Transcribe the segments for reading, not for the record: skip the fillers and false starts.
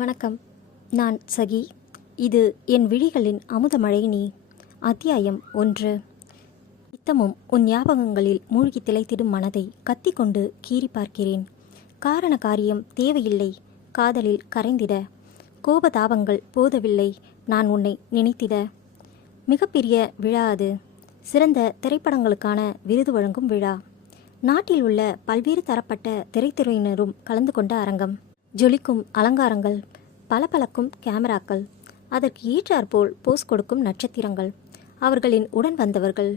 வணக்கம். நான் சகி. இது என் விழிகளின் அமுதமழை நீ. அத்தியாயம் 1. நித்தமும் உன் ஞாபகங்களில் மூழ்கி திளைத்திடும் மனதை கத்திக்கொண்டு கீறி பார்க்கிறேன். காரண காரியம் தேவையில்லை காதலில் கரைந்திட. கோபதாபங்கள் போதவில்லை நான் உன்னை நினைத்திட. மிகப்பெரிய விழா அது. சிறந்த திரைப்படங்களுக்கான விருது வழங்கும் விழா. நாட்டில் உள்ள பல்வேறு தரப்பட்ட திரைத்துறையினரும் கலந்து கொண்ட அரங்கம். ஜொலிக்கும் அலங்காரங்கள், பளபளக்கும் கேமராக்கள், அதற்கு ஏற்றாற்போல் போஸ் கொடுக்கும் நட்சத்திரங்கள், அவர்களின் உடன் வந்தவர்கள்,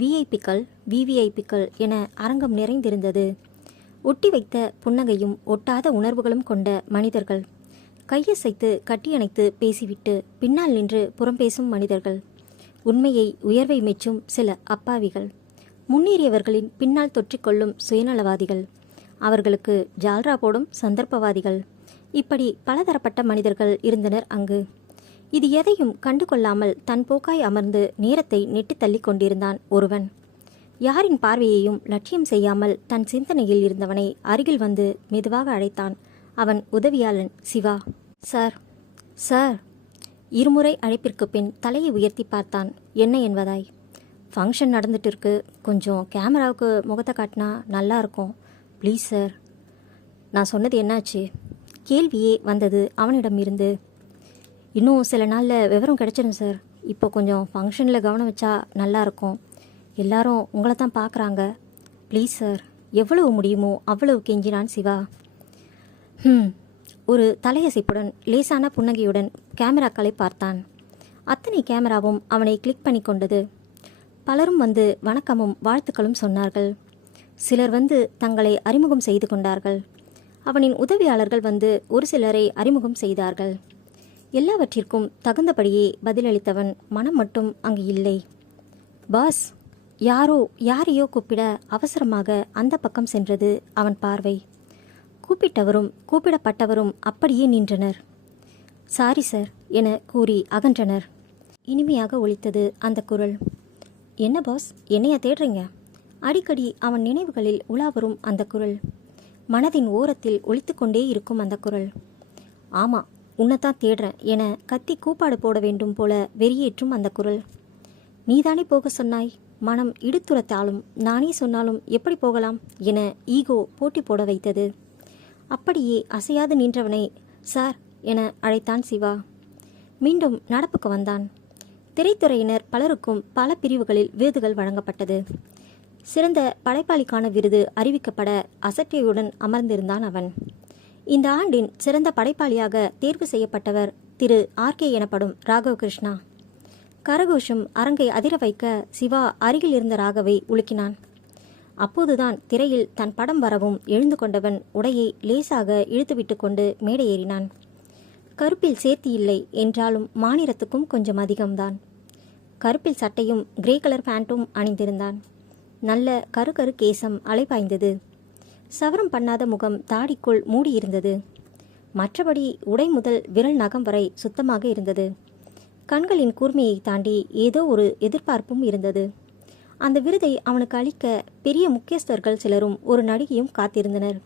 விஐபிக்கள், விவிஐபிக்கள் என அரங்கம் நிறைந்திருந்தது. ஒட்டி வைத்த புன்னகையும் ஒட்டாத உணர்வுகளும் கொண்ட மனிதர்கள், கையசைத்து கட்டியணைத்து பேசிவிட்டு பின்னால் நின்று புறம் பேசும் மனிதர்கள், உண்மையை உயர்வை மெச்சும் சில அப்பாவிகள், முன்னேறியவர்களின் பின்னால் தொற்றிக்கொள்ளும் சுயநலவாதிகள், அவர்களுக்கு ஜால்ரா போடும் சந்தர்ப்பவாதிகள், இப்படி பலதரப்பட்ட மனிதர்கள் இருந்தனர் அங்கு. இது எதையும் கண்டு கொள்ளாமல் தன் போக்காய் அமர்ந்து நேரத்தை நெட்டி தள்ளி கொண்டிருந்தான் ஒருவன். யாரின் பார்வையையும் லட்சியம் செய்யாமல் தன் சிந்தனையில் இருந்தவனை அருகில் வந்து மெதுவாக அழைத்தான் அவன் உதவியாளன் சிவா. Sir, sir. இருமுறை அழைப்பிற்கு பின் தலையை உயர்த்தி பார்த்தான். என்ன என்பதாய்? ஃபங்க்ஷன் நடந்துட்டு இருக்கு, கொஞ்சம் கேமராவுக்கு முகத்தை காட்டினா நல்லா இருக்கும் ப்ளீஸ் சார். நான் சொன்னது என்னாச்சு? கேள்வியே வந்தது அவனிடம் இருந்து. இன்னும் சில நாளில் விவரம் கிடைச்சிடும் சார். இப்போ கொஞ்சம் ஃபங்க்ஷனில் கவனம் வச்சா நல்லாயிருக்கும். எல்லாரும் உங்களை தான் பார்க்குறாங்க. Please sir. எவ்வளவு முடியுமோ அவ்வளவு கெஞ்சினான் சிவா. ஒரு தலையசைப்புடன் லேசான புன்னகையுடன் கேமராக்களை பார்த்தான். அத்தனை கேமராவும் அவனை கிளிக் பண்ணி கொண்டது. பலரும் வந்து வணக்கமும் வாழ்த்துக்களும் சொன்னார்கள். சிலர் வந்து தங்களை அறிமுகம் செய்து கொண்டார்கள். அவனின் உதவியாளர்கள் வந்து ஒரு சிலரை அறிமுகம் செய்தார்கள். எல்லாவற்றிற்கும் தகுந்தபடியே பதிலளித்தவன் மனம் மட்டும் அங்கு இல்லை. பாஸ். யாரையோ கூப்பிட அவசரமாக அந்த பக்கம் சென்றது அவன் பார்வை. கூப்பிட்டவரும் கூப்பிடப்பட்டவரும் அப்படியே நின்றனர். சாரி சார் என கூறி அகன்றனர். இனிமையாக ஒலித்தது அந்த குரல். என்ன பாஸ், என்னையா தேடுறீங்க? அடிக்கடி அவன் நினைவுகளில் உலாவரும் அந்த குரல். மனதின் ஓரத்தில் ஒலித்து கொண்டே இருக்கும் அந்த குரல். ஆமாம், உன்னைத்தான் தேடுறேன் என கத்தி கூப்பாடு போட வேண்டும் போல வெறியேற்றும் அந்த குரல். நீதானே போக சொன்னாய். மனம் இடுத்துரத்தாலும் நானே சொன்னாலும் எப்படி போகலாம் என ஈகோ போட்டி போட வைத்தது. அப்படியே அசையாது நின்றவனை சார் என அழைத்தான் சிவா. மீண்டும் நடப்புக்கு வந்தான். திரைத்துறையினர் பலருக்கும் பல பிரிவுகளில் விருதுகள் வழங்கப்பட்டது. சிறந்த படைப்பாளிக்கான விருது அறிவிக்கப்பட அசட்டையுடன் அமர்ந்திருந்தான் அவன். இந்த ஆண்டின் சிறந்த படைப்பாளியாக தேர்வு செய்யப்பட்டவர் திரு ஆர்கே எனப்படும் ராகவ் கிருஷ்ணா. கரகோஷம் அரங்கை அதிர வைக்க சிவா அருகில் இருந்த ராகவை உலுக்கினான். அப்போதுதான் திரையில் தன் படம் வரவும் எழுந்து கொண்டவன் உடையை லேசாக இழுத்துவிட்டு கொண்டு மேடை ஏறினான். கருப்பில் சேர்த்தி இல்லை என்றாலும் மாநிறத்துக்கும் கொஞ்சம் அதிகம்தான். கருப்பில் சட்டையும் கிரே கலர் பேண்ட்டும் அணிந்திருந்தான். நல்ல கரு கேசம் அலைபாய்ந்தது. சவரம் பண்ணாத முகம் தாடிக்குள் மூடியிருந்தது. மற்றபடி உடை முதல் விரல் நகம் வரை சுத்தமாக இருந்தது. கண்களின் கூர்மையை தாண்டி ஏதோ ஒரு எதிர்பார்ப்பும் இருந்தது. அந்த விருதை அவனுக்கு அளிக்க பெரிய முக்கியஸ்தர்கள் சிலரும் ஒரு நடிகையும் காத்திருந்தனர்.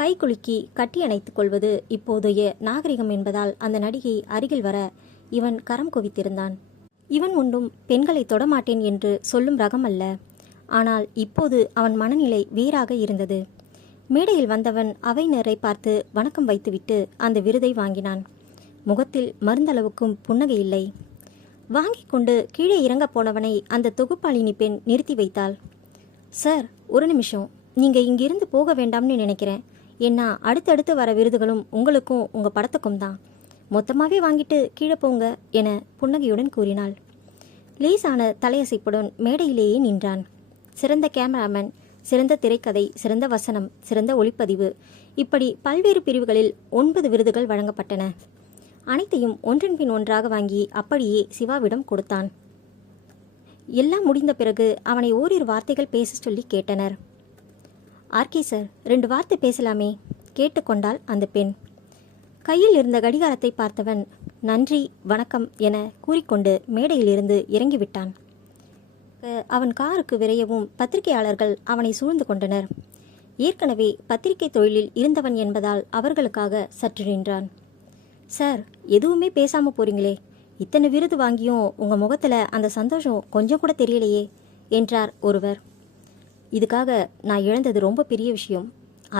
கை குலுக்கி கட்டி அணைத்துக் கொள்வது இப்போதைய நாகரிகம் என்பதால் அந்த நடிகை அருகில் வர இவன் கரம் குவித்திருந்தான். இவன் ஒன்றும் பெண்களை தொடமாட்டேன் என்று சொல்லும் ரகம் அல்ல. ஆனால் இப்போது அவன் மனநிலை வேறாக இருந்தது. மேடையில் வந்தவன் அவையினரை பார்த்து வணக்கம் வைத்துவிட்டு அந்த விருதை வாங்கினான். முகத்தில் மருந்தளவுக்கும் புன்னகை இல்லை. வாங்கி கொண்டு கீழே இறங்க போனவனை அந்த தொகுப்பாளினி பெண் நிறுத்தி வைத்தாள். சார், ஒரு நிமிஷம், நீங்கள் இங்கிருந்து போக வேண்டாம்னு நினைக்கிறேன். ஏன்னா அடுத்தடுத்து வர விருதுகளும் உங்களுக்கும் உங்கள் படத்துக்கும் தான். மொத்தமாகவே வாங்கிட்டு கீழே போங்க என புன்னகையுடன் கூறினாள். லேசான தலையசைப்புடன் மேடையிலேயே நின்றான். சிறந்த கேமராமேன், சிறந்த திரைக்கதை, சிறந்த வசனம், சிறந்த ஒளிப்பதிவு, இப்படி பல்வேறு பிரிவுகளில் 9 விருதுகள் வழங்கப்பட்டன. அனைத்தையும் ஒன்றன் பின் ஒன்றாக வாங்கி அப்படியே சிவாவிடம் கொடுத்தான். எல்லாம் முடிந்த பிறகு அவனை ஓரிரு வார்த்தைகள் பேச சொல்லி கேட்டனர். ஆர்கே சார், 2 வார்த்தை பேசலாமே கேட்டுக்கொண்டாள் அந்த பெண். கையில் இருந்த கடிகாரத்தை பார்த்தவன் நன்றி வணக்கம் என கூறிக்கொண்டு மேடையிலிருந்து இறங்கிவிட்டான். அவன் காருக்கு விரையவும் பத்திரிகையாளர்கள் அவனை சூழ்ந்து கொண்டனர். ஏற்கனவே பத்திரிகை தொழிலில் இருந்தவன் என்பதால் அவர்களுக்காக சற்று நின்றான். சார், எதுவுமே பேசாமல் போறீங்களே, இத்தனை விருது வாங்கியும் உங்கள் முகத்தில் அந்த சந்தோஷம் கொஞ்சம் கூட தெரியலையே என்றார் ஒருவர். இதுக்காக நான் இழந்தது ரொம்ப பெரிய விஷயம்.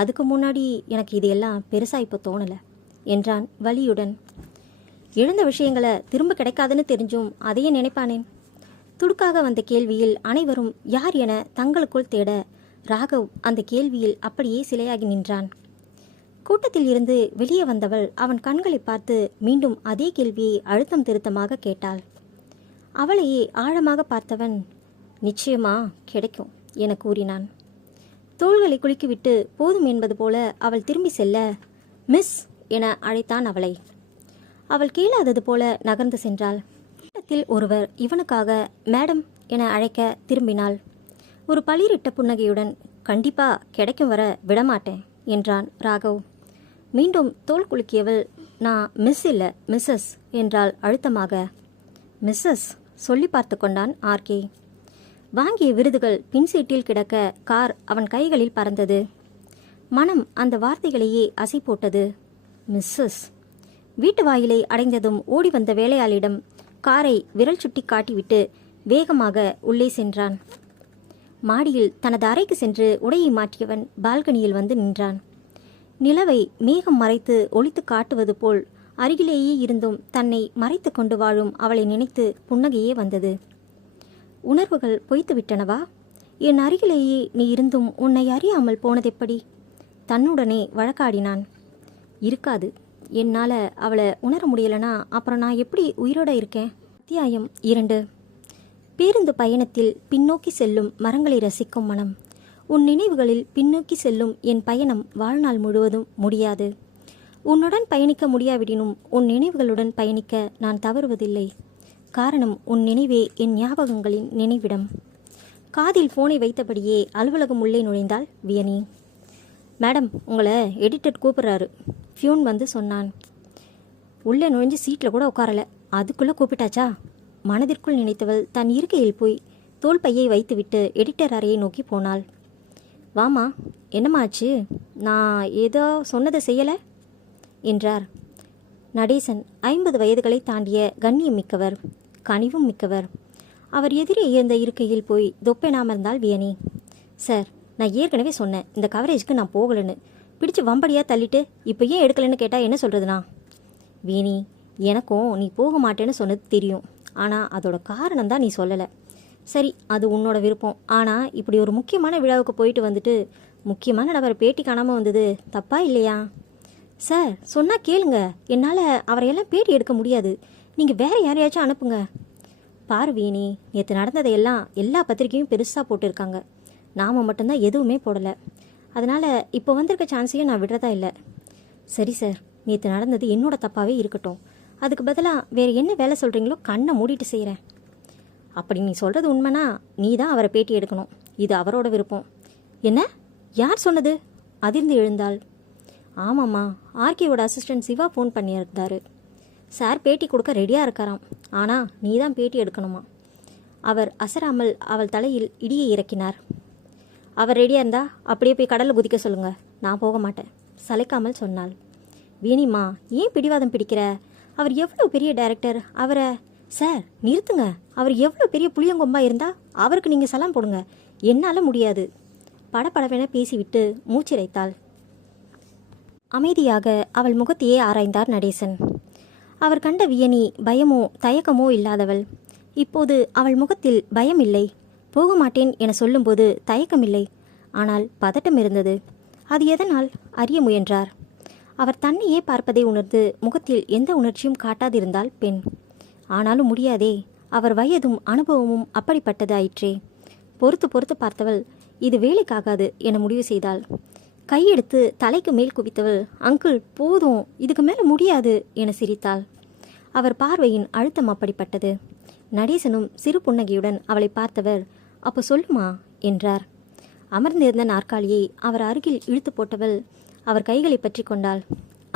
அதுக்கு முன்னாடி எனக்கு இது எல்லாம் பெருசாக இப்போ தோணலை என்றான் வலியுடன். இழந்த விஷயங்களை திரும்ப கிடைக்காதுன்னு தெரிஞ்சும் அதையே நினைப்பானேன். துடுக்காக வந்த கேள்வியில் அனைவரும் யார் என தங்களுக்குள் தேட ராகவ் அந்த கேள்வியில் அப்படியே சிலையாகி நின்றான். கூட்டத்தில் இருந்து வெளியே வந்தவள் அவன் கண்களை பார்த்து மீண்டும் அதே கேள்வியை அழுத்தம் திருத்தமாக கேட்டாள். அவளையே ஆழமாக பார்த்தவன், நிச்சயமா கிடைக்கும் என கூறினான். தோள்களை குலுக்கிவிட்டு போதும் என்பது போல அவள் திரும்பி செல்ல, மிஸ் என அழைத்தான் அவளை. அவள் கேளாதது போல நகர்ந்து சென்றாள். கூட்டத்தில் ஒருவர் இவனுக்காக மேடம் என அழைக்க திரும்பினாள். ஒரு பளிரிட்ட புன்னகையுடன், கண்டிப்பா கிடைக்கும் வர விடமாட்டேன் என்றான் ராகவ். மீண்டும் தோள் குலுக்கியவள், நான் மிஸ் இல்லை மிஸ்ஸஸ் என்றாள் அழுத்தமாக. மிஸ்ஸஸ் சொல்லி பார்த்து கொண்டான் ஆர்கே. வாங்கிய விருதுகள் பின் சீட்டில் கிடக்க கார் அவன் கைகளில் பறந்தது. மனம் அந்த வார்த்தைகளையே அசை போட்டது. மிஸ்ஸஸ். வீட்டு வாயிலை அடைந்ததும் ஓடி வந்த வேலையாளிடம் காரை விரல் சுட்டி காட்டிவிட்டு வேகமாக உள்ளே சென்றான். மாடியில் தனது அறைக்கு சென்று உடையை மாற்றியவன் பால்கனியில் வந்து நின்றான். நிலவை மேகம் மறைத்து ஒளித்து காட்டுவது போல் அருகிலேயே இருந்தும் தன்னை மறைத்து கொண்டு வாழும் அவளை நினைத்து புன்னகையே வந்தது. உணர்வுகள் பொய்த்து விட்டனவா? என் அருகிலேயே நீ இருந்தும் உன்னை அறியாமல் போனதெப்படி? தன்னுடனே வழக்காடினான். இருக்காது, என்னால் அவளை உணர முடியலனா அப்புறம் நான் எப்படி உயிரோட இருக்கேன்? அத்தியாயம் 2. பேருந்து பயணத்தில் பின்னோக்கி செல்லும் மரங்களை ரசிக்கும் மனம். உன் நினைவுகளில் பின்னோக்கி செல்லும் என் பயணம் வாழ்நாள் முழுவதும் முடியாது. உன்னுடன் பயணிக்க முடியாவிடினும் உன் நினைவுகளுடன் பயணிக்க நான் தவறுவதில்லை. காரணம், உன் நினைவே என் ஞாபகங்களின் நினைவிடம். காதில் ஃபோனை வைத்தபடியே அலுவலகம் உள்ளே நுழைந்தாள் வியனி. மேடம், உங்களை எடிட்டர் கூப்பிட்றாரு. ஃபியூன் வந்து சொன்னான். உள்ளே நுழைஞ்சு சீட்டில் கூட உட்காரல, அதுக்குள்ளே கூப்பிட்டாச்சா? மனதிற்குள் நினைத்தவள் தன் இருக்கையில் போய் தோல் பையை வைத்துவிட்டு எடிட்டர் அறையை நோக்கி போனாள். வாமா, என்னமாச்சு? நான் ஏதோ சொன்னதை செய்யலை என்றார். நடேசன் 50 வயதுகளை தாண்டிய கண்ணியம் மிக்கவர், கனிவும் மிக்கவர். அவர் எதிரே இருந்த இருக்கையில் போய் தொப்பெனாமர்ந்தாள் வியனி. சார், நான் ஏற்கனவே சொன்னேன் இந்த கவரேஜ்க்கு நான் போகலன்னு. பிடிச்சு வம்படியாக தள்ளிட்டு இப்போ ஏன் எடுக்கலைன்னு கேட்டால் என்ன சொல்கிறதுனா? வியனி, எனக்கும் நீ போக மாட்டேன்னு சொன்னது தெரியும், ஆனால் அதோட காரணம் தான் நீ சொல்லலை. சரி, அது உன்னோட விருப்பம். ஆனால் இப்படி ஒரு முக்கியமான விழாவுக்கு போயிட்டு வந்துட்டு முக்கியமான நபரை பேட்டி காணாமல் வந்தது தப்பா இல்லையா? சார், சொன்னால் கேளுங்க, என்னால் அவரையெல்லாம் பேட்டி எடுக்க முடியாது. நீங்கள் வேறு யாரையாச்சும் அனுப்புங்க. பாரு வீணி, நேற்று நடந்ததையெல்லாம் எல்லா பத்திரிக்கையும் பெருசாக போட்டிருக்காங்க. நாம் மட்டும்தான் எதுவுமே போடலை. அதனால் இப்போ வந்திருக்க சான்ஸையும் நான் விடுறதா இல்லை. சரி சார், நேற்று நடந்தது என்னோட தப்பாகவே இருக்கட்டும். அதுக்கு பதிலாக வேறு என்ன வேலை சொல்கிறீங்களோ கண்ணை மூடிட்டு செய்கிறேன். அப்படி நீ சொல்கிறது உண்மைனா நீ தான் அவரை பேட்டி எடுக்கணும். இது அவரோட விருப்பம். என்ன? யார் சொன்னது? அதிர்ந்து எழுந்தாள். ஆமாம்மா, ஆர்கேவோட அசிஸ்டன்ட் சிவா ஃபோன் பண்ணியிருந்தாரு. சார் பேட்டி கொடுக்க ரெடியாக இருக்காராம், ஆனால் நீ தான் பேட்டி எடுக்கணுமா? அவர் அசராமல் அவள் தலையில் இடியை இறக்கினார். அவர் ரெடியாக இருந்தா அப்படியே போய் கடலில் குதிக்க சொல்லுங்க, நான் போக மாட்டேன் சளைக்காமல் சொன்னாள். வீணிம்மா, ஏன் பிடிவாதம் பிடிக்கிற? அவர் எவ்வளோ பெரிய டைரக்டர். அவரை சார் நிறுத்துங்க. அவர் எவ்வளோ பெரிய புளியங்கொம்பா இருந்தா அவருக்கு நீங்கள் சலாம் போடுங்க, என்னால் முடியாது. படபடவென பேசிவிட்டு மூச்சிரைத்தாள். அமைதியாக அவள் முகத்தையே ஆராய்ந்தார் நடேசன். அவர் கண்ட வியனி பயமோ தயக்கமோ இல்லாதவள். இப்போது அவள் முகத்தில் பயம் இல்லை. போக மாட்டேன் என சொல்லும்போது தயக்கமில்லை, ஆனால் பதட்டம் இருந்தது. அது எதனால் அறிய முயன்றார். அவர் தன்னையே பார்ப்பதை உணர்ந்து முகத்தில் எந்த உணர்ச்சியும் காட்டாதிருந்தாள் பெண். ஆனாலும் முடியாதே, அவர் வயதும் அனுபவமும் அப்படிப்பட்டது ஆயிற்றே. பொறுத்து பொறுத்து பார்த்தவள் இது வேலைக்காகாது என முடிவு செய்தாள். கையெடுத்து தலைக்கு மேல் குவித்தவள், அங்கிள் போதும், இதுக்கு மேலே முடியாது என சிரித்தாள். அவர் பார்வையின் அழுத்தம் அப்படிப்பட்டது. நடேசனும் சிறு புன்னகையுடன் அவளை பார்த்தவர், அப்போ சொல்லுமா என்றார். அமர்ந்திருந்த நாற்காலியை அவர் அருகில் இழுத்து போட்டவள் அவர் கைகளை பற்றி கொண்டாள்.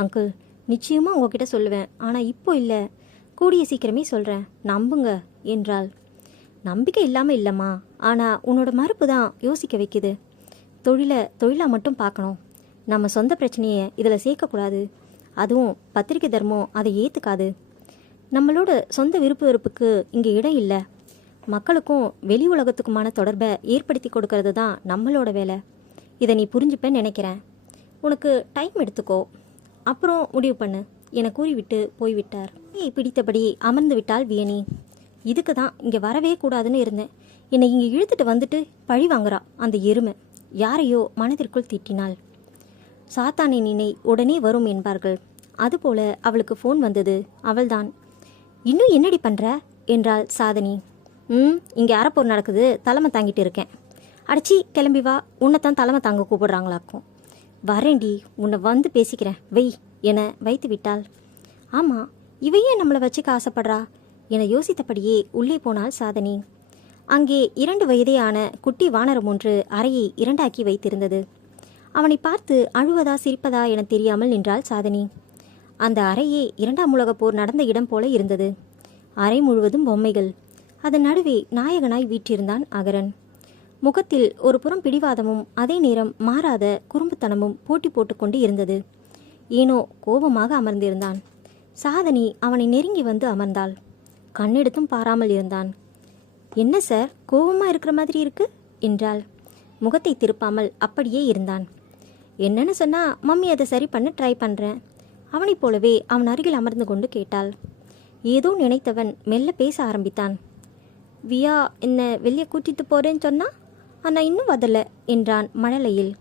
அங்கிள், நிச்சயமாக உங்ககிட்ட சொல்லுவேன், ஆனால் இப்போ இல்லை, கூடிய சீக்கிரமே சொல்கிறேன், நம்புங்க என்றாள். நம்பிக்கை இல்லாமல் இல்லைம்மா, ஆனால் உன்னோட மறுப்பு தான் யோசிக்க வைக்குது. தொழிலாக மட்டும் பார்க்கணும், நம்ம சொந்த பிரச்சனையை இதில் சேர்க்கக்கூடாது. அதுவும் பத்திரிக்கை தர்மம் அதை ஏற்றுக்காது. நம்மளோட சொந்த விருப்பு வெறுப்புக்கு இங்கே இடம் இல்லை. மக்களுக்கும் வெளி உலகத்துக்குமான தொடர்பை ஏற்படுத்தி கொடுக்கறது தான் நம்மளோட வேலை. இதை நீ புரிஞ்சுப்பேன்னு நினைக்கிறேன். உனக்கு டைம் எடுத்துக்கோ, அப்புறம் முடிவு பண்ணு என கூறிவிட்டு போய்விட்டார். பிடித்தபடி அமர்ந்து விட்டாள் வியனி. இதுக்கு தான் இங்கே வரவே கூடாதுன்னு இருந்தேன். என்னை இங்கே இழுத்துட்டு வந்துட்டு பழி வாங்குறா அந்த எருமை. யாரையோ மனதிற்குள் திட்டினாள். சாத்தானை நினை உடனே வரும் என்பார்கள். அதுபோல அவளுக்கு ஃபோன் வந்தது. அவள்தான். இன்னும் என்னடி பண்ணுற என்றாள் சாதனி. இங்கே அறப்போர் நடக்குது, தலைமை தாங்கிட்டு இருக்கேன். அடிச்சி கிளம்பி வா, உன்னைத்தான் தலைமை தாங்க கூப்பிடுறாங்களாக்கும். வரேண்டி, உன்னை வந்து பேசிக்கிறேன் வெய் என வைத்து விட்டாள். ஆமாம், இவையே நம்மளை வச்சுக்க ஆசைப்படுறா என யோசித்தபடியே உள்ளே போனாள் சாதனி. அங்கே 2 வயதேயான குட்டி வானரம் ஒன்று அறையை 2ஆக்கி வைத்திருந்தது. அவனை பார்த்து அழுவதா சிரிப்பதா என தெரியாமல் நின்றாள் சாதனி. அந்த அறையே 2ஆம் உலகப் போர் நடந்த இடம் போல இருந்தது. அறை முழுவதும் பொம்மைகள். அதன் நடுவே நாயகனாய் வீற்றிருந்தான் அகரன். முகத்தில் ஒரு புறம் பிடிவாதமும் அதே நேரம் மாறாத குறும்புத்தனமும் போட்டி போட்டுக்கொண்டு இருந்தது. ஏனோ கோபமாக அமர்ந்திருந்தான். சாதனி அவனை நெருங்கி வந்து அமர்ந்தாள். கண்ணெடுத்தும் பாராமல் இருந்தான். என்ன சார், கோபமாக இருக்கிற மாதிரி இருக்கு என்றாள். முகத்தை திருப்பாமல் அப்படியே இருந்தான். என்னன்னு சொன்னா, மம்மி அதை சரி பண்ண ட்ரை பண்ணுறேன். அவனைப் போலவே அவன் அருகில் அமர்ந்து கொண்டு கேட்டாள். ஏதோ நினைத்தவன் மெல்ல பேச ஆரம்பித்தான். வியா என்ன வெளியே கூட்டிட்டு போறேன்னு சொன்னா, ஆனால் இன்னும் வரல என்றான் மழலையில்.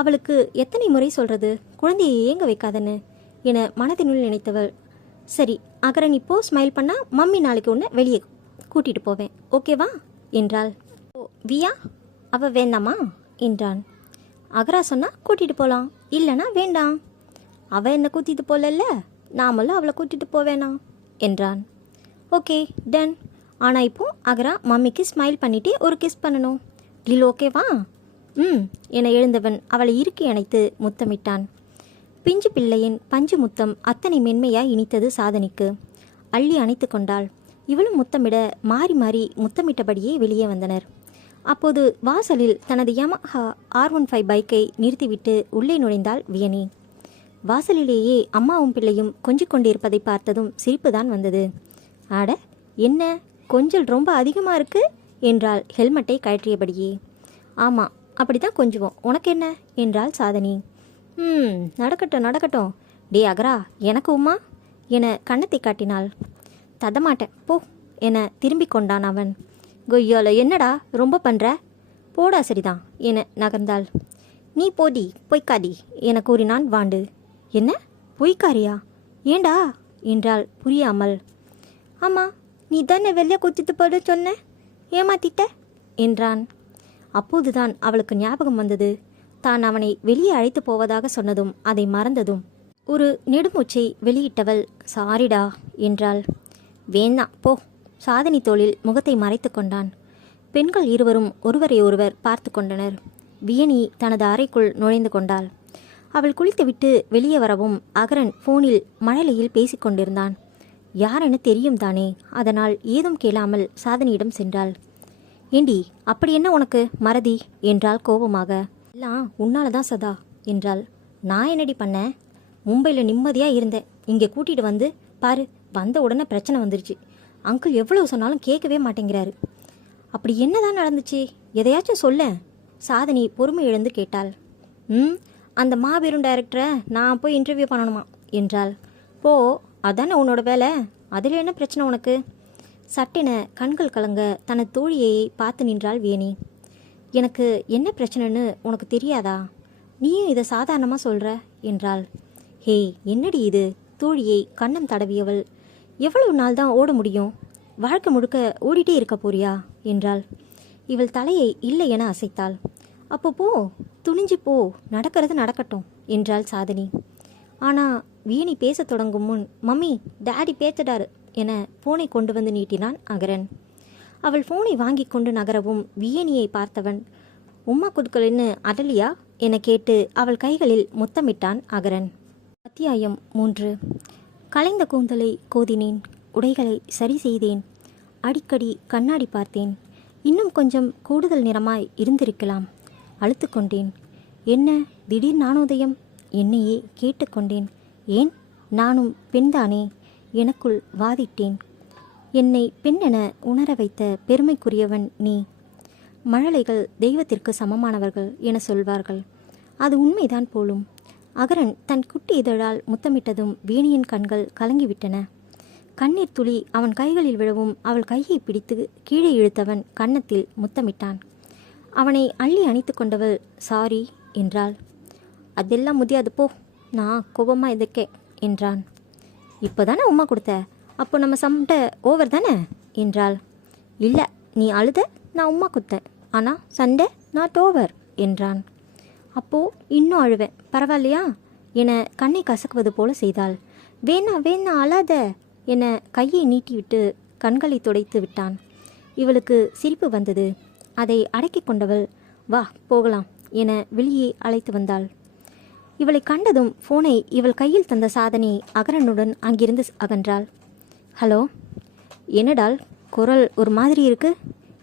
அவளுக்கு எத்தனை முறை சொல்றது குழந்தையை ஏங்க வைக்காதன்னு என மனதினுள் நினைத்தவள். சரி, அகரன் இப்போ ஸ்மைல் பண்ணா மம்மி நாளைக்கு ஒன்று வெளியே கூட்டிட்டு போவேன், ஓகேவா என்றாள். ஓ வியா, அவ வேண்டாமா என்றான். அகரா சொன்னா கூட்டிட்டு போகலாம், இல்லைனா வேண்டாம். அவ என்ன கூட்டிட்டு போகலல்ல, நாமளும் அவளை கூட்டிட்டு போவேனா என்றான். Okay done. ஆனால் இப்போ அகரா மம்மிக்கு ஸ்மைல் பண்ணிட்டே ஒரு கிஸ் பண்ணணும். டீல் ஓகேவா? என எழுந்தவன் அவளை இறுக்கி அணைத்து முத்தமிட்டான். பிஞ்சு பிள்ளையின் பஞ்சு முத்தம் அத்தனை மென்மையாய் இனித்தது சாதனிக்கு. அள்ளி அணைத்து கொண்டாள். இவளும் முத்தமிட மாறி மாறி முத்தமிட்டபடியே வெளியே வந்தனர். அப்போது வாசலில் தனது யமஹா R15 பைக்கை நிறுத்திவிட்டு உள்ளே நுழைந்தாள் வியனி. வாசலிலேயே அம்மாவும் பிள்ளையும் கொஞ்சிக் கொண்டிருப்பதை பார்த்ததும் சிரிப்புதான் வந்தது. ஆட, என்ன கொஞ்சல் ரொம்ப அதிகமாக இருக்கு என்றாள் ஹெல்மெட்டை கழற்றியபடியே. ஆமாம், அப்படிதான் கொஞ்சுவோம், உனக்கு என்ன என்றாள் சாதனி. நடக்கட்டும் நடக்கட்டும். டே அகரா, எனக்கு உமா என கன்னத்தை காட்டினாள். தடமாட்டேன் போ என திரும்பிக் கொண்டான் அவன். கொய்யால என்னடா ரொம்ப பண்ணுற, போடா சரிதான் என நகர்ந்தாள். நீ போடி பொய்க்காடி என கூறினான் வாண்டு. என்ன பொய்க்காரியா, ஏண்டா என்றாள் புரியாமல். ஆமாம், நீ தானே வெளியே குத்திட்டு போட சொன்ன, ஏமாத்திட்ட என்றான். அப்போதுதான் அவளுக்கு ஞாபகம் வந்தது. தான் அவனை வெளியே அழைத்து போவதாக சொன்னதும் அதை மறந்ததும். ஒரு நெடுமூச்சை வெளியிட்டவள் சாரிடா என்றாள். வேணா போ. சாதனி தோளில் முகத்தை மறைத்து கொண்டான். பெண்கள் இருவரும் ஒருவரை ஒருவர் பார்த்து கொண்டனர். வியனி தனது அறைக்குள் நுழைந்து கொண்டாள். அவள் குளித்துவிட்டு வெளியே வரவும் அகரன் போனில் மழலையில் பேசிக்கொண்டிருந்தான். யாரென தெரியும் தானே, அதனால் ஏதும் கேளாமல் சாதனியிடம் சென்றாள். ஏண்டி, அப்படி என்ன உனக்கு மறதி என்றாள் கோபமாக. எல்லாம் உன்னால தான் சதா என்றாள். நான் என்னடி பண்ணேன்? மும்பையில் நிம்மதியாக இருந்தேன், இங்கே கூட்டிகிட்டு வந்து பாரு, வந்த உடனே பிரச்சனை வந்துருச்சு. அங்கிள் எவ்வளவு சொன்னாலும் கேட்கவே மாட்டேங்கிறாரு. அப்படி என்னதான் நடந்துச்சு, எதையாச்சும் சொல்ல சாதனி பொறுமை இழந்து கேட்டாள். அந்த மாபெரும் டைரக்டரை நான் போய் இன்டர்வியூ பண்ணணுமா என்றாள். போ, அதானே உன்னோட வேலை, அதில் என்ன பிரச்சனை உனக்கு? சட்டென கண்கள் கலங்க தனது தோழியை பார்த்து நின்றாள் வேணி. எனக்கு என்ன பிரச்சனைன்னு உனக்கு தெரியாதா? நீயும் இதை சாதாரணமாக சொல்கிற என்றாள். ஹே, என்னடி இது? தோழியை கண்ணம் தடவியவள். எவ்வளவு நாள் தான் ஓட முடியும்? வாழ்க்கை முழுக்க ஓடிட்டே இருக்க போறியா என்றாள். இவள் தலையை இல்லை என அசைத்தாள். அப்போ போ, துணிஞ்சு போ, நடக்கிறது நடக்கட்டும் என்றாள் சாதனி. ஆனால் வியனி பேசத் தொடங்கும் முன், மம்மி டாடி பேச்சிடாரு என போனை கொண்டு வந்து நீட்டினான் அகரன். அவள் போனை வாங்கி கொண்டு நகரவும் வியனியை பார்த்தவன், உம்மா குடுக்கலன்னு அடலியா என கேட்டு அவள் கைகளில் முத்தமிட்டான் அகரன். அத்தியாயம் 3. கலைந்த கூந்தலை கோதினேன், உடைகளை சரி செய்தேன், அடிக்கடி கண்ணாடி பார்த்தேன். இன்னும் கொஞ்சம் கூடுதல் நிறமாய் இருந்திருக்கலாம். அழுத்து கொண்டேன். என்ன திடீர் ஞானோதயம்? என்னையே கேட்டுக்கொண்டேன். ஏன் நானும் பெண்தானே, எனக்குள் வாதிட்டேன். என்னை பெண்ணென உணர வைத்த பெருமைக்குரியவன் நீ. மழலைகள் தெய்வத்திற்கு சமமானவர்கள் என சொல்வார்கள். அது உண்மைதான் போலும். அகரன் தன் குட்டி இதழால் முத்தமிட்டதும் வேணியின் கண்கள் கலங்கிவிட்டன. கண்ணீர் துளி அவன் கைகளில் விழவும் அவள் கையை பிடித்து கீழே இழுத்தவன் கன்னத்தில் முத்தமிட்டான். அவனை அள்ளி அணைத்து கொண்டவள் சாரி என்றாள். அதெல்லாம் முடியாது போ, நான் கோபமாக இருக்கேன் என்றான். இப்போ தானே உமா கொடுத்த, அப்போ நம்ம சண்டை ஓவர் தானே என்றாள். இல்லை, நீ அழுத, நான் உமா கொடுத்தேன், ஆனால் சண்டை நாட் ஓவர் என்றான். அப்போது இன்னும் அழுவேன், பரவாயில்லையா என கண்ணை கசக்குவது போல செய்தாள். வேணா வேணா அழாத என கையை நீட்டிவிட்டு கண்களை துடைத்து விட்டான். இவளுக்கு சிரிப்பு வந்தது. அதை அடக்கி கொண்டவள் வா போகலாம் என வெளியே அழைத்து வந்தாள். இவளை கண்டதும் ஃபோனை இவள் கையில் தந்த சாதனை அகரனுடன் அங்கிருந்து அகன்றாள். ஹலோ, என்னடால் குரல் ஒரு மாதிரி இருக்கு,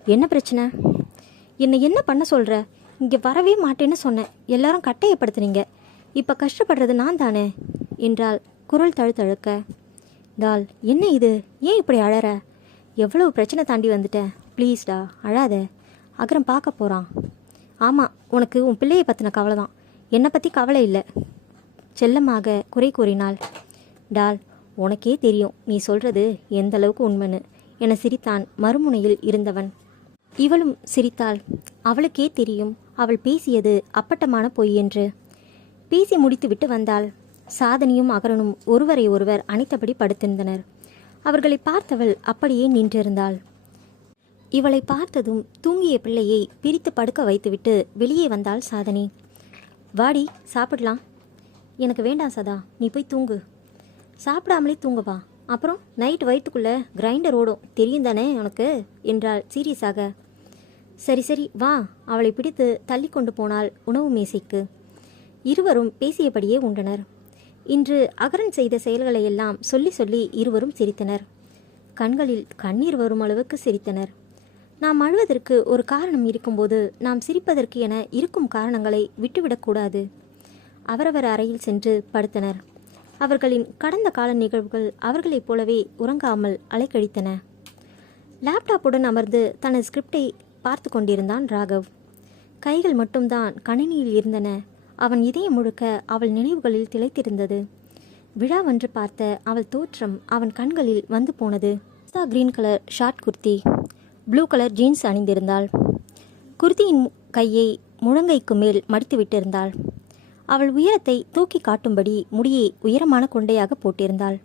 என்ன பிரச்சனை? என்னை என்ன பண்ண சொல்கிற? இங்கே வரவே மாட்டேன்னு சொன்னேன், எல்லாரும் கட்டாயப்படுத்துனீங்க, இப்போ கஷ்டப்படுறது நான் தானே என்றால் குரல் தழுத்தழுக்க. டால், என்ன இது, ஏன் இப்படி அழற? எவ்வளவு பிரச்சனை தாண்டி வந்துட்டேன், ப்ளீஸ்டா அழாத, அகரம் பார்க்க போகிறான். ஆமாம், உனக்கு உன் பிள்ளையை பற்றின கவலை தான், என்னை பற்றி கவலை இல்லை செல்லமாக குறை கூறினாள். டால், உனக்கே தெரியும் நீ சொல்கிறது எந்த அளவுக்கு உண்மைன்னு என சிரித்தான் மறுமுனையில் இருந்தவன். இவளும் சிரித்தாள். அவளுக்கே தெரியும் அவள் பேசியது அப்பட்டமான பொய் என்று. பேசி முடித்துவிட்டு வந்தாள். சாதனியும் அகரனும் ஒருவரை ஒருவர் அணைத்தபடி படுத்திருந்தனர். அவர்களை பார்த்தவள் அப்படியே நின்றிருந்தாள். இவளை பார்த்ததும் தூங்கிய பிள்ளையை பிரித்து படுக்க வைத்துவிட்டு வெளியே வந்தாள் சாதனி. வாடி சாப்பிடலாம். எனக்கு வேண்டாம் சதா, நீ போய் தூங்கு. சாப்பிடாமலே தூங்கவா, அப்புறம் நைட் வயிற்றுக்குள்ளே கிரைண்டர் ஓடும், தெரியும் தானே உனக்கு என்றாள் சீரியஸாக. சரி சரி வா, அவளை பிடித்து தள்ளி கொண்டு போனாள் உணவு மேசைக்கு. இருவரும் பேசியபடியே உண்டனர். இன்று அகரன் செய்த செயல்களையெல்லாம் சொல்லி சொல்லி இருவரும் சிரித்தனர். கண்களில் கண்ணீர் வரும் அளவுக்கு சிரித்தனர். நாம் அழுவதற்கு ஒரு காரணம் இருக்கும்போது நாம் சிரிப்பதற்கு என இருக்கும் காரணங்களை விட்டுவிடக்கூடாது. அவரவர் அறையில் சென்று படுத்தனர். அவர்களின் கடந்த கால நிகழ்வுகள் அவர்களைப் போலவே உறங்காமல் அலைக்கழித்தன. லேப்டாப்புடன் அமர்ந்து தனது ஸ்கிரிப்டை பார்த்து கொண்டிருந்தான் ராகவ். கைகள் மட்டும்தான் கணினியில் இருந்தன. அவன் இதயம் முழுக்க அவள் நினைவுகளில் திளைத்திருந்தது. விழாவென்று பார்த்த அவள் தோற்றம் அவன் கண்களில் வந்து போனது. Green colour short kurti, blue colour jeans அணிந்திருந்தாள். குர்த்தியின் கையை முழங்கைக்கு மேல் மடித்து விட்டிருந்தாள். அவள் உயரத்தை தூக்கி காட்டும்படி முடியை உயரமான கொண்டையாக போட்டிருந்தாள்.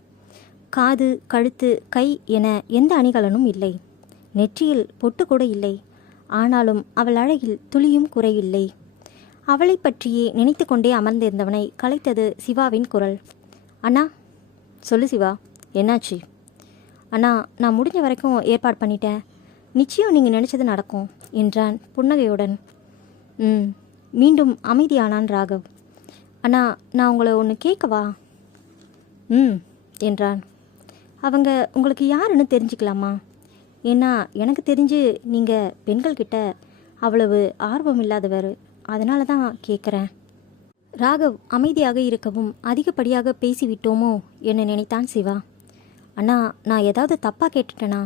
காது, கழுத்து, கை என எந்த அணிகலனும் இல்லை. நெற்றியில் பொட்டு கூட இல்லை. ஆனாலும் அவள் அழகில் துளியும் குறையில்லை. அவளை பற்றியே நினைத்து கொண்டே அமர்ந்திருந்தவனை கலைத்தது சிவாவின் குரல். அண்ணா. சொல்லு சிவா, என்னாச்சு? அண்ணா, நான் முடிஞ்ச வரைக்கும் ஏற்பாடு பண்ணிட்டேன், நிச்சயம் நீங்கள் நினச்சது நடக்கும் என்றான் புன்னகையுடன். மீண்டும் அமைதியானான் ராகவ். அண்ணா, நான் உங்களை ஒன்று கேட்கவா? என்றான். அவங்க உங்களுக்கு யாருன்னு தெரிஞ்சுக்கலாமா? ஏன்னா எனக்கு தெரிஞ்சு நீங்கள் பெண்கள்கிட்ட அவ்வளவு ஆர்வம் இல்லாதவர், அதனால தான் கேட்குறேன். ராகவ் அமைதியாக இருக்கவும் அதிகப்படியாக பேசிவிட்டோமோ என நினைத்தான் சிவா. அண்ணா, நான் ஏதாவது தப்பாக கேட்டுட்டேனா?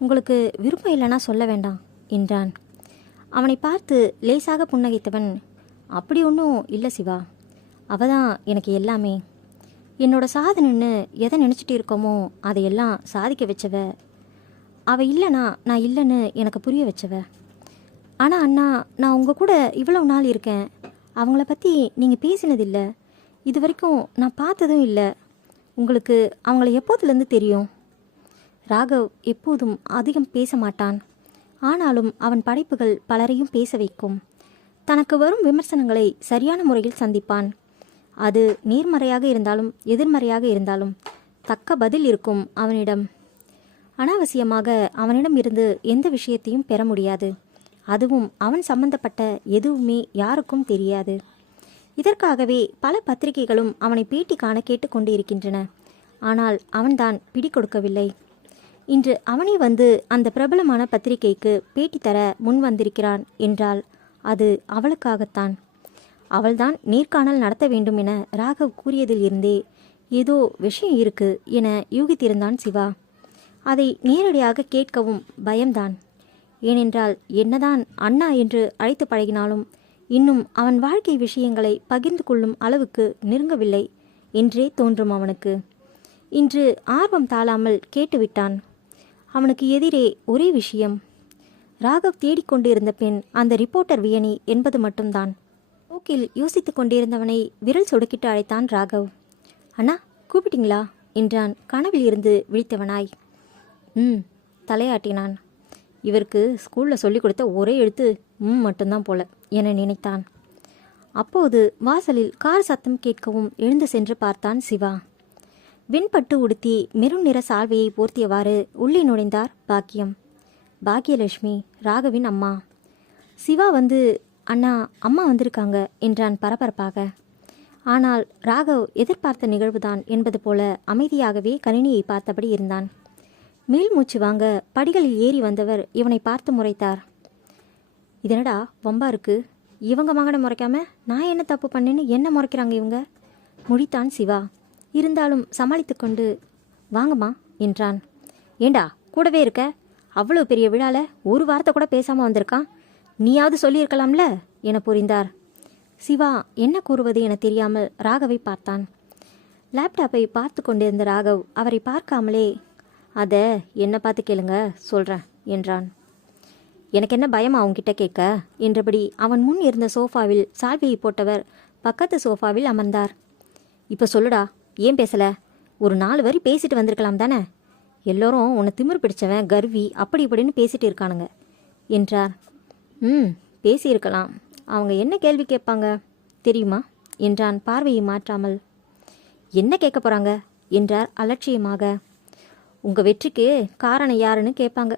உங்களுக்கு விருப்பம் இல்லைன்னா சொல்ல வேண்டாம் என்றான். அவனை பார்த்து லேசாக புன்னகைத்தவன், அப்படி ஒன்றும் இல்லை சிவா, அவ தான் எனக்கு எல்லாமே. என்னோட சாதனைன்னு எதை நினச்சிட்டு இருக்கோமோ அதையெல்லாம் சாதிக்க வச்சவ. அவள் இல்லைனா நான் இல்லைன்னு எனக்கு புரிய வச்சவ. ஆனால் அண்ணா, நான் உங்கள் கூட இவ்வளோ நாள் இருக்கேன், அவங்கள பற்றி நீங்கள் பேசினதில்லை, இது வரைக்கும் நான் பார்த்ததும் இல்லை. உங்களுக்கு அவங்கள எப்போதுலேருந்து தெரியும்? ராகவ் எப்போதும் அதிகம் பேச மாட்டான். ஆனாலும் அவன் படைப்புகள் பலரையும் பேச வைக்கும். தனக்கு வரும் விமர்சனங்களை சரியான முறையில் சந்திப்பான். அது நேர்மறையாக இருந்தாலும் எதிர்மறையாக இருந்தாலும் தக்க பதில் இருக்கும் அவனிடம். அனாவசியமாக அவனிடம் இருந்து எந்த விஷயத்தையும் பெற முடியாது. அதுவும் அவன் சம்பந்தப்பட்ட எதுவுமே யாருக்கும் தெரியாது. இதற்காகவே பல பத்திரிகைகளும் அவனை பேட்டி காண கேட்டுக்கொண்டு இருக்கின்றன. ஆனால் அவன்தான் பிடி கொடுக்கவில்லை. இன்று அவனே வந்து அந்த பிரபலமான பத்திரிகைக்கு பேட்டி தர முன் வந்திருக்கிறான் என்றால் அது அவளுக்காகத்தான். அவள்தான் நேர்காணல் நடத்த வேண்டும் என ராகவ் கூறியதில் இருந்தே ஏதோ விஷயம் இருக்கு என யூகித்திருந்தான் சிவா. அதை நேரடியாக கேட்கவும் பயம்தான். ஏனென்றால் என்னதான் அண்ணா என்று அழைத்து பழகினாலும் இன்னும் அவன் வாழ்க்கை விஷயங்களை பகிர்ந்து கொள்ளும் அளவுக்கு நெருங்கவில்லை என்றே தோன்றும் அவனுக்கு. இன்று ஆர்வம் தாழாமல் கேட்டுவிட்டான். அவனுக்கு எதிரே ஒரே விஷயம். ராகவ் தேடிக்கொண்டிருந்த பெண் அந்த ரிப்போர்ட்டர் வியனி என்பது மட்டும்தான். போக்கில் யோசித்து கொண்டிருந்தவனை விரல் சொடுக்கிட்டு அழைத்தான் ராகவ். அண்ணா, கூப்பிட்டீங்களா என்றான் கனவில் இருந்து விழித்தவனாய். தலையாட்டினான். இவருக்கு ஸ்கூலில் சொல்லிக் கொடுத்த ஒரே எழுத்து மட்டும்தான் போல என நினைத்தான். அப்போது வாசலில் கார் சத்தம் கேட்கவும் எழுந்து சென்று பார்த்தான் சிவா. வெண்பட்டு உடுத்தி மெருண் நிற சால்வையை போர்த்தியவாறு உள்ளே நுழைந்தார் பாக்கியம். பாக்கியலட்சுமி, ராகவின் அம்மா. சிவா வந்து, அண்ணா, அம்மா வந்திருக்காங்க என்றான் பரபரப்பாக. ஆனால் ராகவ் எதிர்பார்த்த நிகழ்வுதான் என்பது போல அமைதியாகவே கணினியை பார்த்தபடி இருந்தான். மேல் மூச்சு வாங்க படிகளில் ஏறி வந்தவர் இவனை பார்த்து முறைத்தார். இதனடா வம்பா இருக்கு, இவங்க மகனை முறைக்காம நான் என்ன தப்பு பண்ணேன்னு என்ன முறைக்கிறாங்க இவங்க? முடித்தான் சிவா. இருந்தாலும் சமாளித்து கொண்டு, வாங்கம்மா என்றான். ஏண்டா கூடவே இருக்க? அவ்வளோ பெரிய விழால ஒரு வார்த்தை கூட பேசாமல் வந்திருக்கான், நீயாவது சொல்லியிருக்கலாம்ல என புரிந்தார். சிவா என்ன கூறுவது என தெரியாமல் ராகவை பார்த்தான். லேப்டாப்பை பார்த்து கொண்டிருந்த ராகவ் அவரை பார்க்காமலே, அதை என்ன பார்த்து கேளுங்க, சொல்கிறேன் என்றான். எனக்கு என்ன பயமா அவன்கிட்ட கேட்க என்றபடி அவன் முன் இருந்த சோஃபாவில் சால்வையை போட்டவர் பக்கத்து சோஃபாவில் அமர்ந்தார். இப்போ சொல்லுடா, ஏன் பேசலை? ஒரு 4 வரி பேசிட்டு வந்திருக்கலாம் தானே? எல்லோரும் உன்னை திமிர் பிடிச்சவன், கர்வி, அப்படி இப்படின்னு பேசிட்டு இருக்கானுங்க என்றார். பேசியிருக்கலாம். அவங்க என்ன கேள்வி கேட்பாங்க தெரியுமா என்றான் பார்வையை மாற்றாமல். என்ன கேட்க போகிறாங்க என்றார் அலட்சியமாக. உங்கள் வெற்றிக்கு காரணம் யாருன்னு கேட்பாங்க.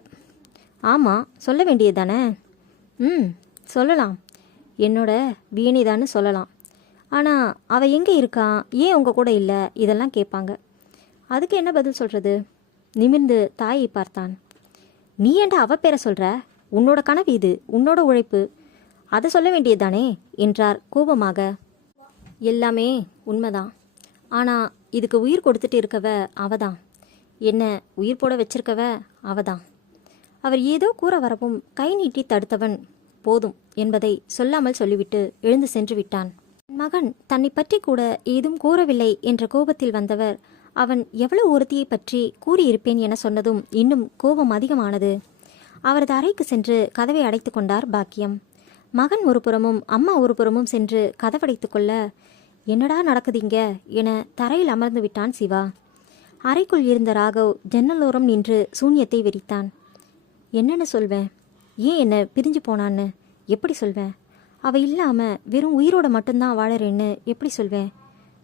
ஆமாம், சொல்ல வேண்டியது தானே? சொல்லலாம். என்னோட வீணிதான்னு சொல்லலாம். ஆனால் அவள் எங்கே இருக்கான், ஏன் உங்கள் கூட இல்லை, இதெல்லாம் கேட்பாங்க. அதுக்கு என்ன பதில் சொல்கிறது? நிமிர்ந்து தாயை பார்த்தான். நீ ஏன்டா அவ பேரை சொல்கிற? உன்னோட கனவு இது, உன்னோட உழைப்பு, அதை சொல்ல வேண்டியதுதானே என்றார் கோபமாக. எல்லாமே உண்மைதான். ஆனால் இதுக்கு உயிர் கொடுத்துட்டு இருக்கவ அவதான். என்ன உயிர் போட வச்சிருக்கவ அவதான். அவர் ஏதோ கூற வரவும் கை நீட்டி தடுத்தவன் போதும் என்பதை சொல்லாமல் சொல்லிவிட்டு எழுந்து சென்று விட்டான். மகன் தன்னை பற்றி கூட ஏதும் கூறவில்லை என்ற கோபத்தில் வந்தவர் அவன் எவ்வளவு ஒருத்தியை பற்றி கூறியிருப்பேன் என சொன்னதும் இன்னும் கோபம் அதிகமானது. அவரது அறைக்கு சென்று கதவை அடைத்து கொண்டார் பாக்கியம். மகன் ஒரு புறமும் அம்மா ஒரு புறமும் சென்று கதவடைத்து கொள்ள, என்னடா நடக்குதுங்க என தரையில் அமர்ந்து விட்டான் சிவா. அறைக்குள் இருந்த ராகவ் ஜன்னலோரம் நின்று சூன்யத்தை வெறித்தான். என்னன்னு சொல்வேன்? ஏன் என்ன பிரிஞ்சு போனான்னு எப்படி சொல்வேன்? அவள் இல்லாமல் வெறும் உயிரோட மட்டும்தான் வாழறேன்னு எப்படி சொல்வேன்?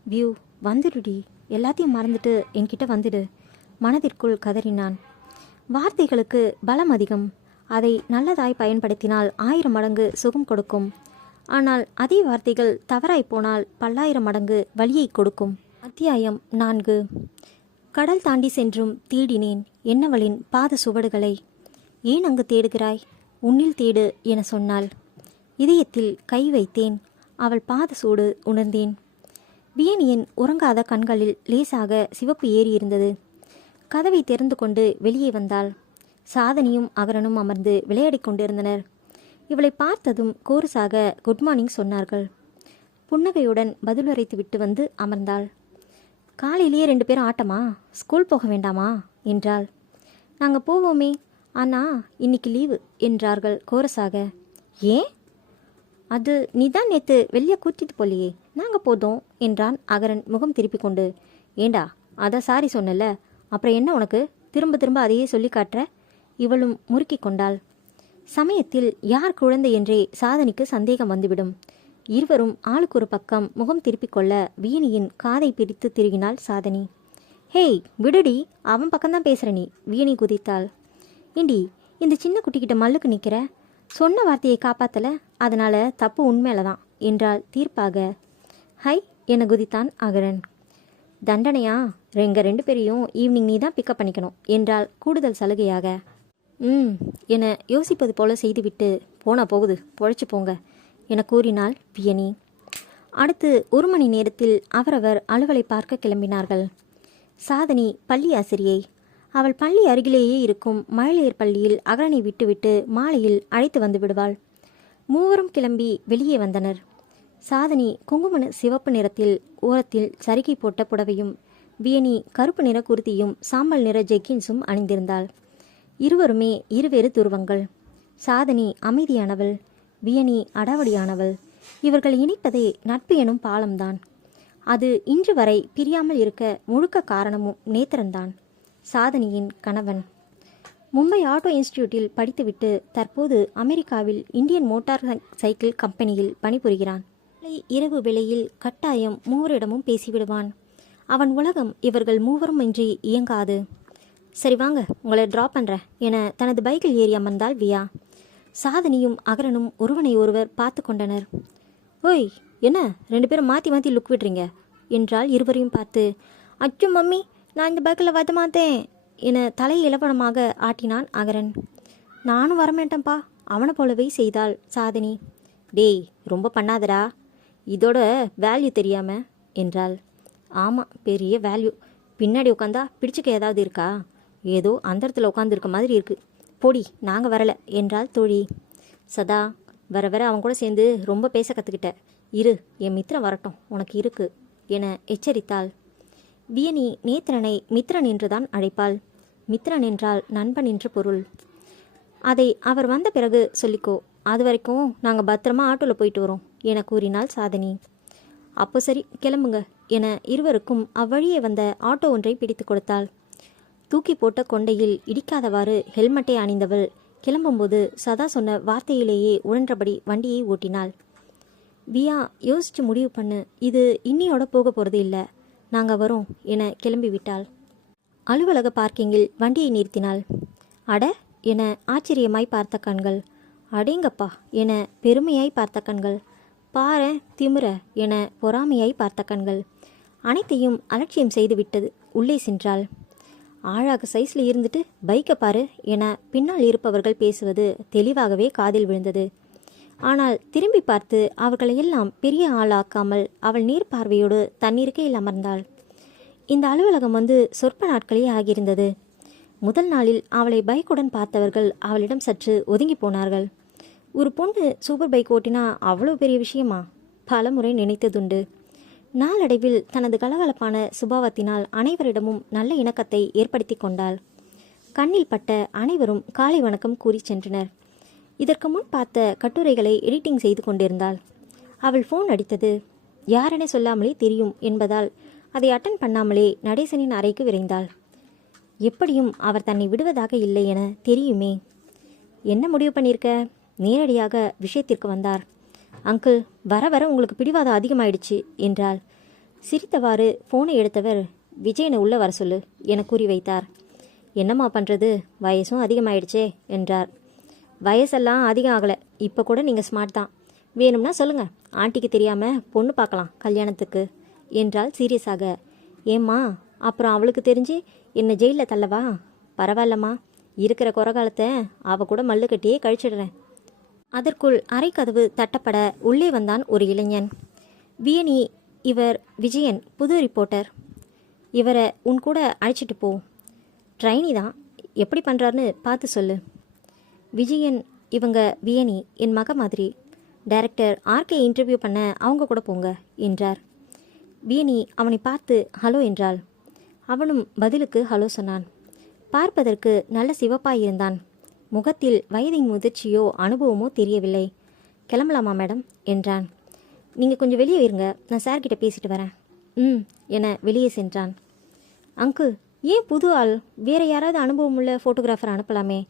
வியூ, வந்துடுடி, எல்லாத்தையும் மறந்துட்டு என்கிட்ட வந்துடு மனதிற்குள் கதறினான். வார்த்தைகளுக்கு பலம் அதிகம். அதை நல்லதாய் பயன்படுத்தினால் 1000 மடங்கு சுகம் கொடுக்கும். ஆனால் அதே வார்த்தைகள் தவறாய் போனால் 10,000 மடங்கு வலியை கொடுக்கும். அத்தியாயம் 4. கடல் தாண்டி சென்றும் தேடினேன் என்னவளின் பாத சுவடுகளை. ஏன் அங்கு தேடுகிறாய்? உன்னில் தேடு என சொன்னாள். இதயத்தில் கை வைத்தேன். அவள் பாத சூடு உணர்ந்தேன். வியனியின் உறங்காத கண்களில் லேசாக சிவப்பு ஏறியிருந்தது. கதவை திறந்து கொண்டு வெளியே வந்தாள். சாதனியும் அகரனும் அமர்ந்து விளையாடிக் கொண்டிருந்தனர். இவளை பார்த்ததும் கோர்ஸாக குட் மார்னிங் சொன்னார்கள். புன்னகையுடன் பதில் உரைத்து விட்டு வந்து அமர்ந்தாள். காலையிலேயே 2 பேரும் ஆட்டமா? ஸ்கூல் போக வேண்டாமா என்றாள். நாங்கள் போவோமே, ஆனால் இன்னைக்கு லீவு என்றார்கள் கோரஸாக. ஏன்? அது நீதான் நேற்று வெளியே கூட்டிட்டு போலியே, நாங்கள் போதும் என்றான் அகரன் முகம் திருப்பி கொண்டு. ஏண்டா, அதை சாரி சொன்னல, அப்புறம் என்ன உனக்கு திரும்ப திரும்ப அதையே சொல்லி காட்டுற? இவளும் முறுக்கி கொண்டாள். சமயத்தில் யார் குழந்தை என்றே சாதனிக்கு சந்தேகம் வந்துவிடும். இருவரும் ஆளுக்கு ஒரு பக்கம் முகம் திருப்பிக் கொள்ள வீணியின் காதை பிரித்து திருகினாள் சாதனி. ஹேய் விடுடி, அவன் பக்கம்தான் பேசுகிற நீ, வீணி குதித்தாள். ஏண்டி, இந்த சின்ன குட்டிக்கிட்ட மல்லுக்கு நிற்கிற? சொன்ன வார்த்தையை காப்பாத்தல, அதனால தப்பு உண்மையில தான் என்றாள் தீர்ப்பாக. ஹை என குதித்தான் அகரன். தண்டனையா? எங்க 2 பேரையும் ஈவினிங் நீ தான் பிக்கப் பண்ணிக்கணும் என்றால் கூடுதல் சலுகையாக. என யோசிப்பது போல செய்துவிட்டு, போனா போகுது, பொழைச்சு போங்க என கூறினாள் வியனி. அடுத்து 1 மணி நேரத்தில் அவரவர் அலுவலை பார்க்க கிளம்பினார்கள். சாதனி பள்ளி ஆசிரியை. அவள் பள்ளி அருகிலேயே இருக்கும் மழலையர் பள்ளியில் அகரனை விட்டுவிட்டு மாலையில் அழைத்து வந்து விடுவாள். மூவரும் கிளம்பி வெளியே வந்தனர். சாதனி குங்கும சிவப்பு நிறத்தில் ஓரத்தில் சரிகை போட்ட புடவையும் வியனி கருப்பு நிற குர்த்தியும் சாம்பல் நிற ஜெக்கின்ஸும் அணிந்திருந்தாள். இருவருமே இருவேறு துருவங்கள். சாதனி அமைதியானவள், வியனி அடாவடியானவள். இவர்கள் இணைப்பதே நட்பு எனும் பாலம்தான். அது இன்று வரை பிரியாமல் இருக்க முழுக்க காரணமும் நேத்திரன்தான், சாதனியின் கணவன். மும்பை ஆட்டோ இன்ஸ்டிடியூட்டில் படித்துவிட்டு தற்போது அமெரிக்காவில் இந்தியன் மோட்டார் சைக்கிள் கம்பெனியில் பணிபுரிகிறான். இரவு வேளையில் கட்டாயம் மூவரிடமும் பேசிவிடுவான். அவன் உலகம் இவர்கள் மூவரும் இன்றி இயங்காது. சரி வாங்க, உங்களை ட்ராப் பண்ணுறேன் என தனது பைக்கில் ஏறி அமர்ந்தாள் வியா. சாதனியும் அகரனும் ஒருவனை ஒருவர் பார்த்து கொண்டனர். ஓய், என்ன 2 பேரும் மாற்றி மாற்றி லுக் விடுறீங்க என்றால் இருவரையும் பார்த்து. அச்சு மம்மி, நான் இந்த பைக்கில் வத மாட்டேன் என தலையை இலவனமாக ஆட்டினான் அகரன். நானும் வரமாட்டேன்ப்பா, அவனை போலவே செய்தாள் சாதனி. டேய், ரொம்ப பண்ணாதடா, இதோட வேல்யூ தெரியாம என்றாள். ஆமாம், பெரிய வேல்யூ. பின்னாடி உட்காந்தா பிடிச்சிக்க ஏதாவது இருக்கா? ஏதோ அந்த இடத்துல உட்காந்துருக்க மாதிரி இருக்கு. பொடி, நாங்கள் வரலை என்றாள் தோழி. சதா, வர வர அவன் கூட சேர்ந்து ரொம்ப பேச கற்றுக்கிட்ட. இரு, என் மித்திரன் வரட்டும், உனக்கு இருக்கு என எச்சரித்தாள். வியனி நேத்திரனை மித்திரன் என்றுதான் அழைப்பாள். மித்திரன் என்றால் நண்பன் என்று பொருள். அதை அவர் வந்த பிறகு சொல்லிக்கோ, அது வரைக்கும் நாங்கள் பத்திரமா ஆட்டோவில் போயிட்டு வரோம் என கூறினாள் சாதனி. அப்போ சரி, கிளம்புங்க என இருவருக்கும் அவ்வழியே வந்த ஆட்டோ ஒன்றை பிடித்து கொடுத்தாள். தூக்கி போட்ட கொண்டையில் இடிக்காதவாறு ஹெல்மெட்டை அணிந்தவள் கிளம்பும்போது சதா சொன்ன வார்த்தையிலேயே உழன்றபடி வண்டியை ஓட்டினாள். வியா யோசிச்சு முடிவு பண்ணு, இது இன்னியோட போக போகிறது இல்லை, நாங்கள் வரோம் என கிளம்பி விட்டாள். அலுவலக பார்க்கிங்கில் வண்டியை நிறுத்தினாள். அட என ஆச்சரியமாய் பார்த்த கண்கள், அடேங்கப்பா என பெருமையாய் பார்த்த கண்கள், பார திமிர என பொறாமையாய் பார்த்த கண்கள், அனைத்தையும் அலட்சியம் செய்துவிட்டது. உள்ளே சென்றாள். ஆழாக சைஸில் இருந்துட்டு பைக்கை பாரு என பின்னால் இருப்பவர்கள் பேசுவது தெளிவாகவே காதில் விழுந்தது. ஆனால் திரும்பி பார்த்து அவர்களையெல்லாம் பெரிய ஆளாக்காமல் அவள் நீர்பார்வையோடு தன்னிருக்கையில் அமர்ந்தாள். இந்த அலுவலகம் வந்து சொற்ப நாட்களே ஆகியிருந்தது. முதல் நாளில் அவளை பைக்குடன் பார்த்தவர்கள் அவளிடம் சற்று ஒதுங்கி போனார்கள். ஒரு பொண்ணு சூப்பர் பைக் ஓட்டினா அவ்வளோ பெரிய விஷயமா? பல முறை நினைத்ததுண்டு. நாளடைவில் தனது கலகலப்பான சுபாவத்தினால் அனைவரிடமும் நல்ல இணக்கத்தை ஏற்படுத்தி கொண்டாள். கண்ணில் பட்ட அனைவரும் காலை வணக்கம் கூறி சென்றனர். இதற்கு முன் பார்த்த கட்டுரைகளை எடிட்டிங் செய்து கொண்டிருந்தாள். அவள் ஃபோன் அடித்தது. யாரென சொல்லாமலே தெரியும் என்பதால் அதை அட்டன் பண்ணாமலே நடேசனின் அறைக்கு விரைந்தாள். எப்படியும் அவர் தன்னை விடுவதாக இல்லை என தெரியுமே. என்ன முடிவு பண்ணியிருக்க? நேரடியாக விஷயத்திற்கு வந்தார். அங்கிள், வர வர உங்களுக்கு பிடிவாதம் அதிகமாயிடுச்சு என்றாள். சிரித்தவாறு ஃபோனை எடுத்தவர், விஜயனை உள்ள வர சொல்லு என கூறி வைத்தார். என்னம்மா பண்ணுறது, வயசும் அதிகமாயிடுச்சே என்றார். வயசெல்லாம் அதிகம் ஆகலை, இப்போ கூட நீங்கள் ஸ்மார்ட் தான். வேணும்னா சொல்லுங்கள், ஆண்டிக்கு தெரியாமல் பொண்ணு பார்க்கலாம் கல்யாணத்துக்கு என்றால் சீரியஸாக. ஏம்மா, அப்புறம் அவளுக்கு தெரிஞ்சு என்னை ஜெயிலில் தள்ளவா? பரவாயில்லம்மா, இருக்கிற குறகாலத்தை அவள் கூட மல்லு கட்டியே கழிச்சிடுறேன். அதற்குள் அறைக்கதவு தட்டப்பட உள்ளே வந்தான் ஒரு இளைஞன். வியனி, இவர் விஜயன், புது ரிப்போர்ட்டர். இவரை உன் கூட அழைச்சிட்டு போ. ட்ரைனி தான், எப்படி பண்ணுறாருன்னு பார்த்து சொல்லு. விஜயன், இவங்க வியனி, என் மக மாதிரி. டைரக்டர் ஆர்கே இன்டர்வியூ பண்ண அவங்க கூட போங்க என்றார். வியனி அவனை பார்த்து ஹலோ என்றாள். அவனும் பதிலுக்கு ஹலோ சொன்னான். பார்ப்பதற்கு நல்ல சிவப்பாயிருந்தான். முகத்தில் வயதின் முதிர்ச்சியோ அனுபவமோ தெரியவில்லை. கிளம்பலாமா மேடம் என்றான். நீங்கள் கொஞ்சம் வெளியே இருங்க, நான் சார்கிட்ட பேசிட்டு வரேன். என வெளியே சென்றான். அங்கிள், ஏன் புது ஆள்? வேறு யாராவது அனுபவம் உள்ள ஃபோட்டோகிராஃபர் அனுப்பலாமே.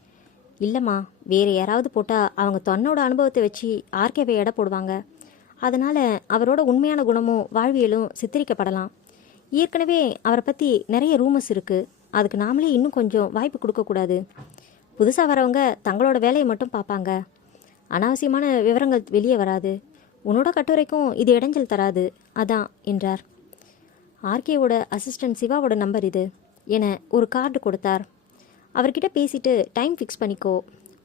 இல்லைம்மா, வேறு யாராவது போட்டால் அவங்க தன்னோட அனுபவத்தை வச்சு ஆர்கேவை எடை போடுவாங்க. அதனால் அவரோட உண்மையான குணமும் வாழ்வியலும் சித்தரிக்கப்படலாம். ஏற்கனவே அவரை பற்றி நிறைய ரூமர்ஸ் இருக்குது. அதுக்கு நாமளே இன்னும் கொஞ்சம் வாய்ப்பு கொடுக்கக்கூடாது. புதுசாக வரவங்க தங்களோட வேலையை மட்டும் பார்ப்பாங்க. அனாவசியமான விவரங்கள் வெளியே வராது. உன்னோட கட்டுரைக்கும் இது இடைஞ்சல் தராது, அதான் என்றார். ஆர்கேவோட அசிஸ்டன்ட் சிவாவோட நம்பர் இது என ஒரு கார்டு கொடுத்தார். அவர்கிட்ட பேசிட்டு டைம் ஃபிக்ஸ் பண்ணிக்கோ.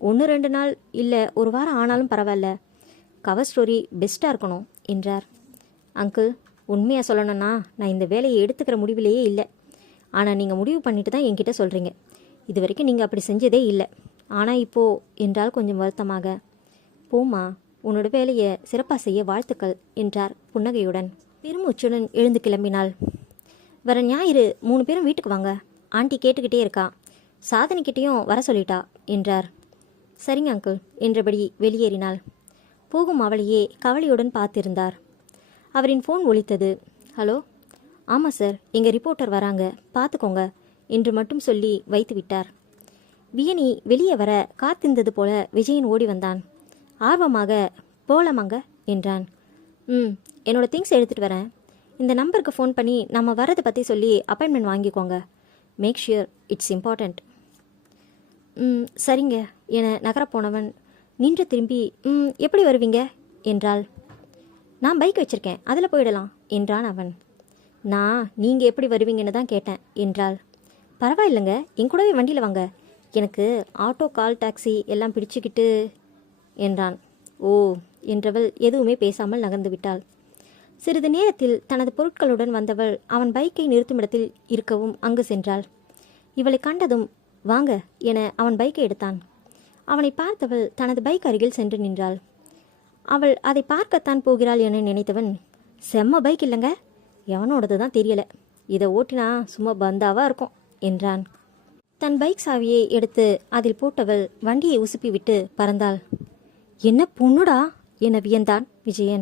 1-2 நாள் இல்லை 1 வாரம் ஆனாலும் பரவாயில்ல. கவர் ஸ்டோரி பெஸ்ட்டாக இருக்கணும் என்றார். அங்கிள், உண்மையாக சொல்லணும்னா நான் இந்த வேலையை எடுத்துக்கிற முடிவிலேயே இல்லை. ஆனால் நீங்கள் முடிவு பண்ணிட்டு தான் என்கிட்ட சொல்கிறீங்க. இது வரைக்கும் நீங்கள் அப்படி செஞ்சதே இல்லை. ஆனால் இப்போது என்றால் கொஞ்சம் வருத்தமாக. போம்மா, உன்னோட வேலையை சிறப்பாக செய்ய வாழ்த்துக்கள் என்றார் புன்னகையுடன். பெருமூச்சுடன் எழுந்து கிளம்பினாள். வர ஞாயிறு 3 பேரும் வீட்டுக்கு வாங்க, ஆண்டி கேட்டுக்கிட்டே இருக்கா, சாதனைக்கிட்டேயும் வர சொல்லிட்டா என்றார். சரிங்க அங்கிள் என்றபடி வெளியேறினாள். போகும் அவளையே கவலையுடன் பார்த்திருந்தார். அவரின் ஃபோன் ஒலித்தது. ஹலோ. ஆமாம் சார், எங்கள் ரிப்போர்ட்டர் வராங்க, பார்த்துக்கோங்க என்று மட்டும் சொல்லி வைத்து விட்டார். வியனி வெளியே வர காத்திருந்தது போல விஜயன் ஓடி வந்தான். ஆர்வமாக போகலாமாங்க என்றான். என்னோட திங்ஸ் எடுத்துகிட்டு வரேன். இந்த நம்பருக்கு ஃபோன் பண்ணி நம்ம வரதை பற்றி சொல்லி அப்பாயின்மெண்ட் வாங்கிக்கோங்க. Make sure it's important. சரிங்க என நகரப்போனவன் நின்று திரும்பி எப்படி வருவீங்க என்றாள். நான் பைக் வச்சுருக்கேன், அதில் போயிடலாம் என்றான் அவன். நான் நீங்கள் எப்படி வருவீங்கன்னு தான் கேட்டேன் என்றாள். பரவாயில்லைங்க, என் கூடவே வண்டியில் வாங்க, எனக்கு ஆட்டோ கால் டாக்ஸி எல்லாம் பிடிச்சிக்கிட்டு என்றான். ஓ என்றவள் எதுவுமே பேசாமல் நகர்ந்து விட்டாள். சிறிது நேரத்தில் தனது பொருட்களுடன் வந்தவள் அவன் பைக்கை நிறுத்தும் இடத்தில் இருக்கவும் அங்கு சென்றாள். இவளை கண்டதும் வாங்க என அவன் பைக்கை எடுத்தான். அவனை பார்த்தவள் தனது பைக் அருகில் சென்று நின்றாள். அவள் அதை பார்க்கத்தான் போகிறாள் என நினைத்தவன், செம்ம பைக் இல்லைங்க, எவனோடது தான் தெரியல, இதை ஓட்டினா சும்மா பந்தாவாக இருக்கும் என்றான். தன் பைக் சாவியை எடுத்து அதில் போட்டவள் வண்டியை உசுப்பி விட்டு பறந்தாள். என்ன பொண்ணுடா என வியந்தான் விஜயன்.